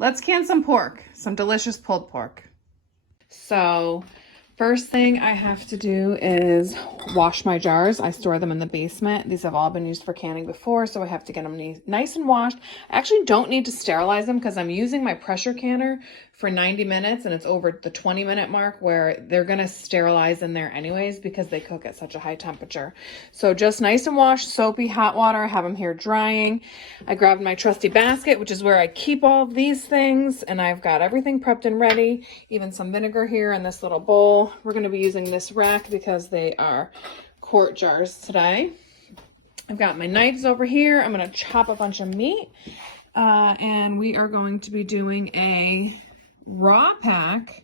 let's can some pork, some delicious pulled pork. So first thing I have to do is wash my jars. I store them in the basement. These have all been used for canning before, so I have to get them nice and washed. I actually don't need to sterilize them because I'm using my pressure canner for 90 minutes and it's over the 20-minute mark where they're going to sterilize in there anyways because they cook at such a high temperature. So just nice and washed, soapy, hot water. I have them here drying. I grabbed my trusty basket, which is where I keep all of these things, and I've got everything prepped and ready, even some vinegar here in this little bowl. We're going to be using this rack because they are quart jars today. I've got my knives over here. I'm going to chop a bunch of meat, and we are going to be doing a raw pack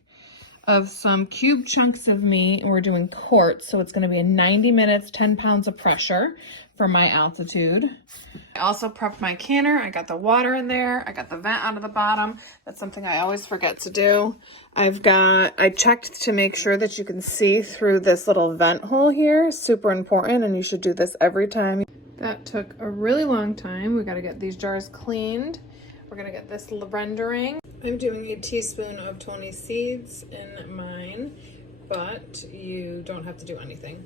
of some cube chunks of meat, and we're doing quarts, so it's going to be a 90 minutes, 10 pounds of pressure for my altitude. I also prepped my canner. I got the water in there. I got the vent out of the bottom. That's something I always forget to do. I checked to make sure that you can see through this little vent hole here. Super important, and you should do this every time. That took a really long time. We got to get these jars cleaned. We're going to get this rendering. I'm doing a teaspoon of Tony seeds in mine, but you don't have to do anything.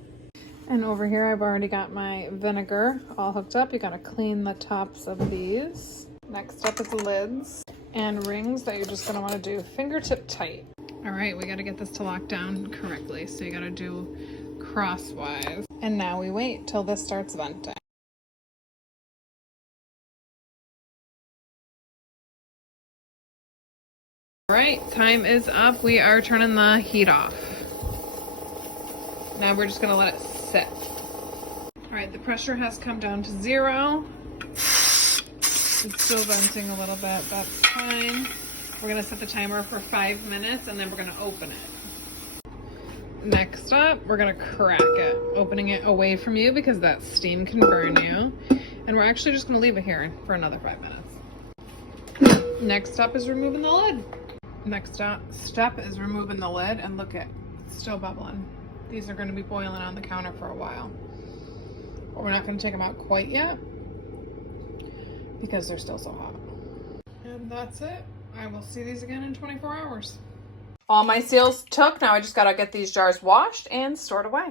And over here, I've already got my vinegar all hooked up. You got to clean the tops of these. Next up is lids and rings that you're just going to want to do fingertip tight. All right, we got to get this to lock down correctly. So you got to do crosswise. And now we wait till this starts venting. All right, time is up. We are turning the heat off. Now we're just gonna let it sit. All right, the pressure has come down to 0. It's still venting a little bit, that's fine. We're gonna set the timer for 5 minutes and then we're gonna open it. Next up, we're gonna crack it, opening it away from you because that steam can burn you. And we're actually just gonna leave it here for another 5 minutes. Next up is removing the lid. Next step is removing the lid, and look, it's still bubbling. These are going to be boiling on the counter for a while. But we're not going to take them out quite yet because they're still so hot. And that's it. I will see these again in 24 hours. All my seals took. Now I just got to get these jars washed and stored away.